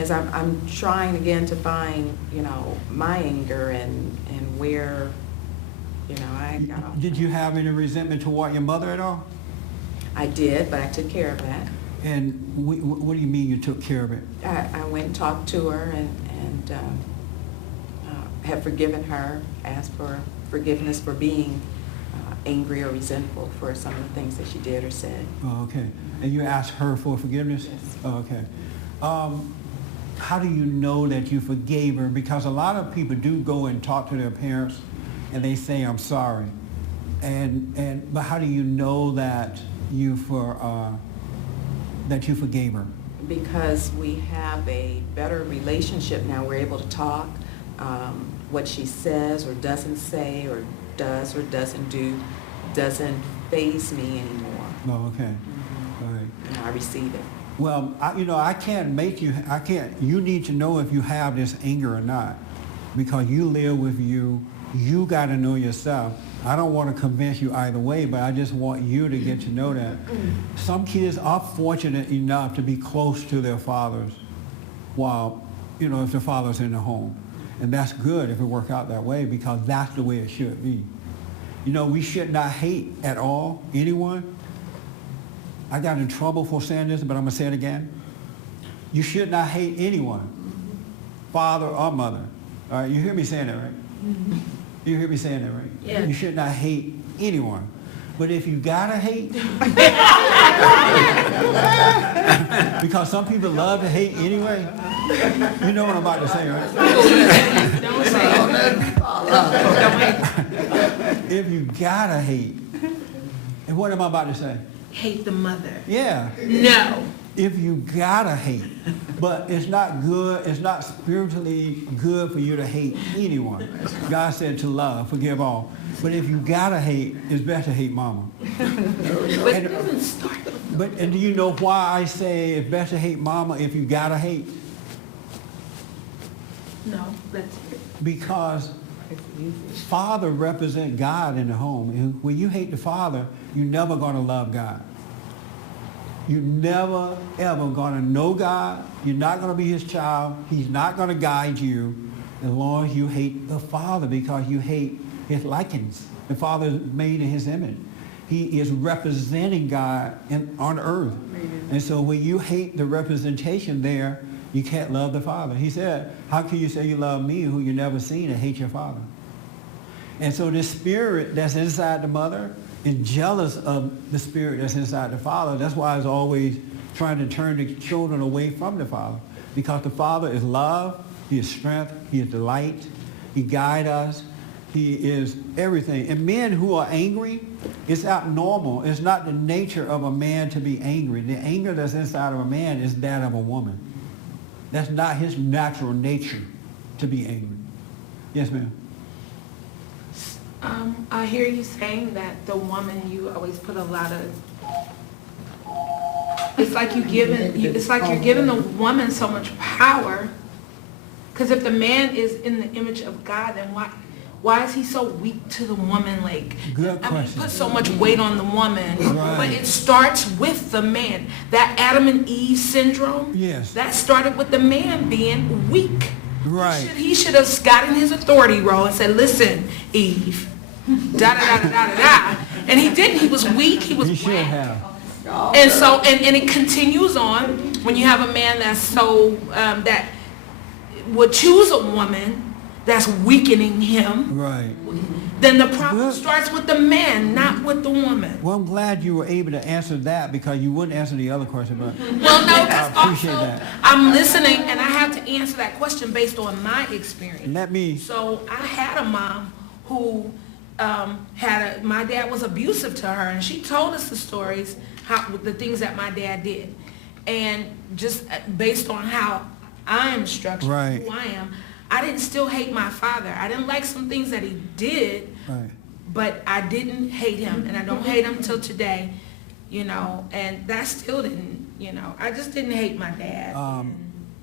is I'm trying again to find, my anger and where, I got off. Did you have any resentment toward your mother at all? I did, but I took care of that. And what do you mean you took care of it? I went and talked to her and have forgiven her, asked for forgiveness for being angry or resentful for some of the things that she did or said. Oh, okay. And you asked her for forgiveness? Yes. Oh, okay. How do you know that you forgave her? Because a lot of people do go and talk to their parents and they say, I'm sorry. But how do you know that you forgave her? Because we have a better relationship now. We're able to talk. What she says or doesn't say or does or doesn't do doesn't faze me anymore. Oh, okay. Mm-hmm. All right. And I receive it. Well, I can't make you, you need to know if you have this anger or not. Because you live with you got to know yourself. I don't want to convince you either way, but I just want you to get to know that. Some kids are fortunate enough to be close to their fathers while, if their father's in the home. And that's good if it works out that way, because that's the way it should be. We should not hate at all anyone. I got in trouble for saying this, but I'm going to say it again. You should not hate anyone, father or mother. All right, you hear me saying that, right? Mm-hmm. You hear me saying that, right? Yeah. You should not hate anyone. But if you gotta hate, because some people love to hate anyway. You know what I'm about to say, right? Don't say it. If you gotta hate, and what am I about to say? Hate the mother. Yeah. No. If you gotta hate, but it's not good, it's not spiritually good for you to hate anyone. God said to love, forgive all. But if you gotta hate, it's better to hate mama. But it doesn't start with And do you know why I say it's better to hate mama if you gotta hate? No, that's it. Because father represents God in the home. And when you hate the father, you're never gonna love God. You're never, ever going to know God. You're not going to be his child. He's not going to guide you as long as you hate the Father, because you hate his likeness. The Father is made in his image. He is representing God on earth. And so when you hate the representation there, you can't love the Father. He said, how can you say you love me who you never seen and hate your Father? And so this spirit that's inside the mother is jealous of the spirit that's inside the father. That's why it's always trying to turn the children away from the father. Because the father is love, he is strength, he is delight, he guides us, he is everything. And men who are angry, it's abnormal. It's not the nature of a man to be angry. The anger that's inside of a man is that of a woman. That's not his natural nature to be angry. Yes, ma'am. I hear you saying that the woman, you always put a lot of, it's like you're giving the woman so much power, because if the man is in the image of God, then why is he so weak to the woman? Good question. Put so much weight on the woman, right. But it starts with the man. That Adam and Eve syndrome, yes, that started with the man being weak. Right. He should have gotten his authority role and said, listen, Eve, da-da-da-da-da-da-da. And he didn't. He was weak. He was He should have. And so, and it continues on when you have a man that's so, that would choose a woman that's weakening him. Right. Then the problem starts with the man, not with the woman. Well, I'm glad you were able to answer that, because you wouldn't answer the other question. But Well, no, I appreciate also, that. I'm listening, and I have to answer that question based on my experience. So I had a mom who my dad was abusive to her, and she told us the stories, the things that my dad did. And just based on how I am structured, right, who I am, I didn't still hate my father. I didn't like some things that he did, right, but I didn't hate him, and I don't hate him till today, and that still didn't, I just didn't hate my dad.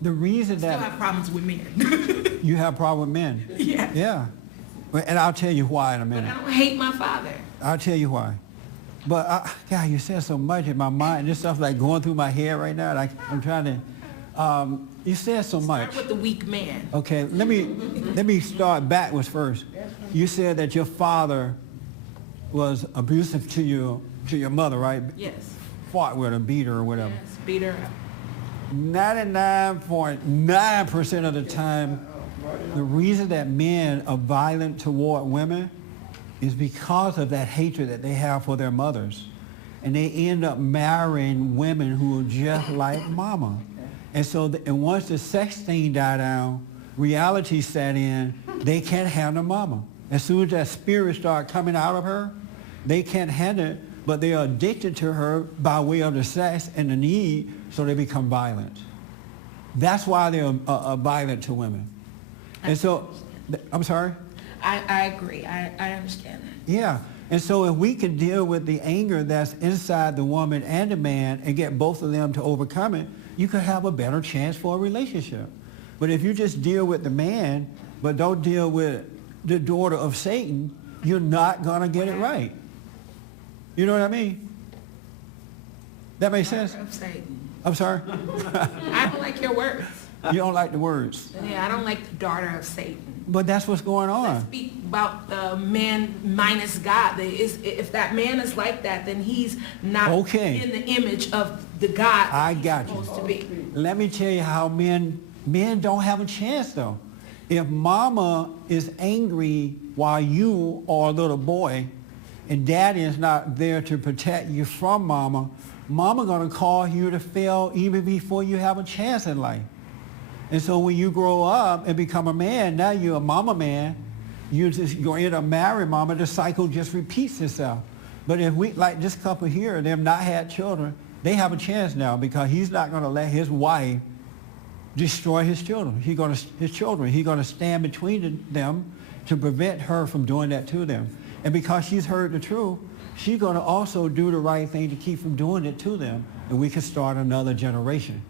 The reason Still that have problems with men. you have a problem with men. Yeah. Yeah. And I'll tell you why in a minute. But I don't hate my father. I'll tell you why. But, God, you said so much in my mind. This stuff like going through my head right now. I'm trying to You said so much. Start with the weak man. Okay, let me start backwards first. You said that your father was abusive to your mother, right? Yes. Fought with her, beat her or whatever. Yes, beat her up. 99.9% of the time, the reason that men are violent toward women is because of that hatred that they have for their mothers. And they end up marrying women who are just like mama. And so, and once the sex thing died down, reality set in, they can't handle mama. As soon as that spirit starts coming out of her, they can't handle it, but they are addicted to her by way of the sex and the need, so they become violent. That's why they're violent to women. And so, I'm sorry? I agree. I understand that. Yeah. And so if we can deal with the anger that's inside the woman and the man and get both of them to overcome it, you could have a better chance for a relationship. But if you just deal with the man, but don't deal with the daughter of Satan, you're not going to get it right. You know what I mean? That makes sense? Of Satan. I'm sorry? I don't like your words. You don't like the words. Yeah, I don't like the daughter of Satan. But that's what's going on. Let's speak about the man minus God. If that man is like that, then he's not in the image of the God I got he's supposed to be. Let me tell you how men don't have a chance, though. If mama is angry while you are a little boy and daddy is not there to protect you from mama, mama going to cause you to fail even before you have a chance in life. And so when you grow up and become a man, now you're a mama man, you're going to end up marrying mama, the cycle just repeats itself. But if we, like this couple here, they've not had children, they have a chance now because he's not going to let his wife destroy his children. He's going to stand between them to prevent her from doing that to them. And because she's heard the truth, she's going to also do the right thing to keep from doing it to them. And we can start another generation.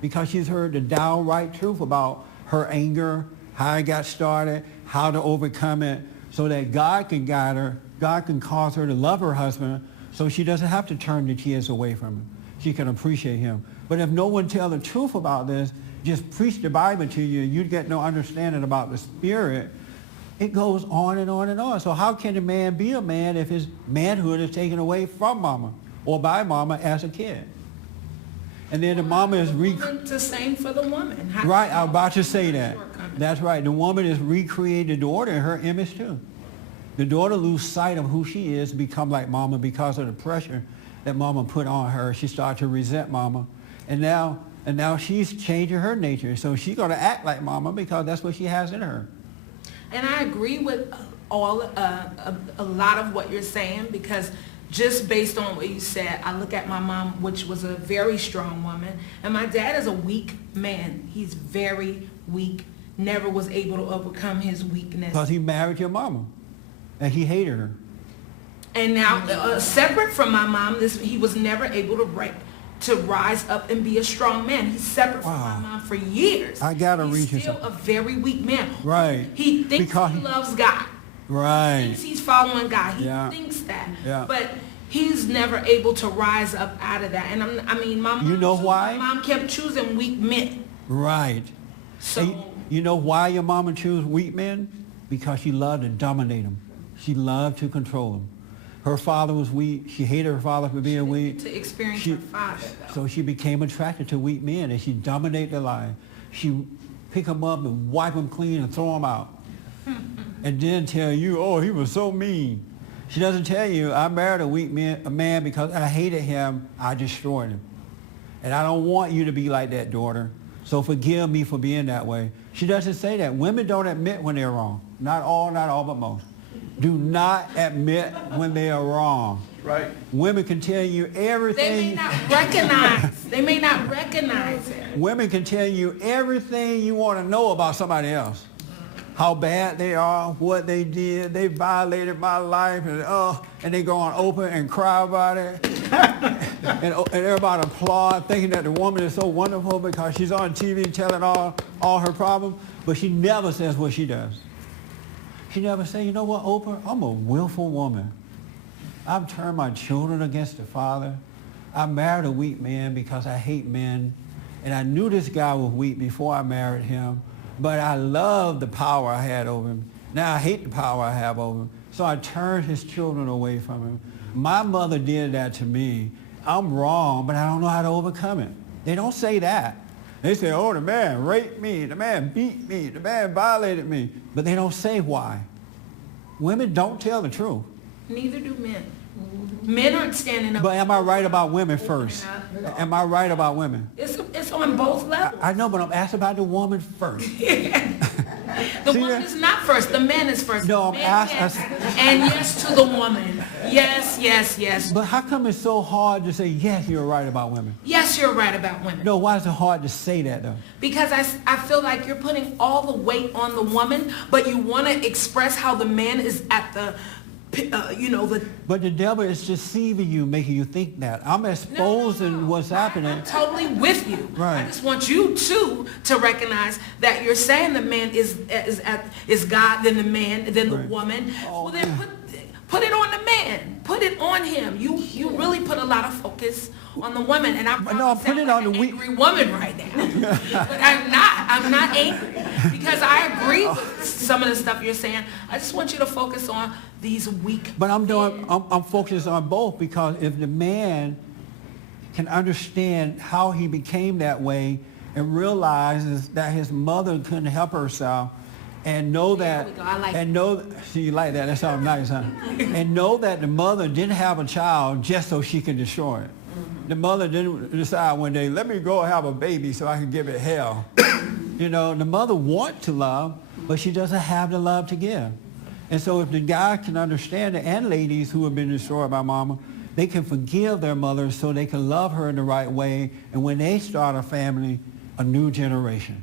Because she's heard the downright truth about her anger, how it got started, how to overcome it, so that God can guide her, God can cause her to love her husband, so she doesn't have to turn the kids away from him. She can appreciate him. But if no one tells the truth about this, just preach the Bible to you, you get no understanding about the spirit, it goes on and on and on. So how can a man be a man if his manhood is taken away from mama or by mama as a kid? And then the mama is the same for the woman. Right, I was about to say that. That's right. The woman is recreating the daughter in her image too. The daughter loses sight of who she is, become like mama because of the pressure that mama put on her. She started to resent mama, and now she's changing her nature. So she's going to act like mama because that's what she has in her. And I agree with a lot of what you're saying, because just based on what you said, I look at my mom, which was a very strong woman, and my dad is a weak man. He's very weak, never was able to overcome his weakness. Because he married your mama, and he hated her. And now, separate from my mom, he was never able to rise up and be a strong man. He's separate from my mom for years. I gotta read He's still a very weak man. Right. He thinks he loves God. Right. He thinks he's following God. He thinks that. Yeah. But he's never able to rise up out of that. And my mom, you know why? My mom kept choosing weak men. Right. So you know why your mama chose weak men? Because she loved to dominate them. She loved to control them. Her father was weak. She hated her father for being weak. To experience her father. So she became attracted to weak men, and she dominated their life. She pick them up and wipe them clean and throw them out. And then tell you, oh, he was so mean. She doesn't tell you, I married a man because I hated him, I destroyed him. And I don't want you to be like that, daughter. So forgive me for being that way. She doesn't say that. Women don't admit when they're wrong. Not all, but most. Do not admit when they are wrong. Right. Women can tell you everything. They may not recognize. They may not recognize it. Women can tell you everything you want to know about somebody else. How bad they are, what they did, they violated my life, and they go on open and cry about it. and everybody applaud, thinking that the woman is so wonderful because she's on TV telling all her problems, but she never says what she does. She never says, you know what, Oprah, I'm a willful woman. I've turned my children against the father. I married a weak man because I hate men. And I knew this guy was weak before I married him, but I loved the power I had over him. Now I hate the power I have over him. So I turned his children away from him. My mother did that to me. I'm wrong, but I don't know how to overcome it. They don't say that. They say, oh, the man raped me, the man beat me, the man violated me. But they don't say why. Women don't tell the truth. Neither do men. Men aren't standing up. But am I right about women first? Am I right about women? It's on both levels. I know, but I'm asking about the woman first. The woman is not first. The man is first. No, I'm asking. And yes to the woman. Yes, yes, yes. But how come it's so hard to say, yes, you're right about women? Yes, you're right about women. No, why is it hard to say that, though? Because I feel like you're putting all the weight on the woman, but you want to express how the man is at the, But the devil is deceiving you, making you think that. I'm exposing what's happening. I'm totally with you. Right. I just want you to recognize that you're saying the man is God, then the man, then the woman. Oh, well, then put it on the man. Put it on him. You really put a lot of focus on the woman, and I'm putting it on the angry woman right now. But I'm not angry because I agree with some of the stuff you're saying. I just want you to focus on these weak. But I'm focused on both, because if the man can understand how he became that way and realizes that his mother couldn't help herself, and know that, see, you like that, that's all nice, huh? And know that the mother didn't have a child just so she could destroy it. The mother didn't decide one day, let me go have a baby so I can give it hell. The mother wants to love, but she doesn't have the love to give. And so if the guy can understand it, and ladies who have been destroyed by mama, they can forgive their mother so they can love her in the right way. And when they start a family, a new generation.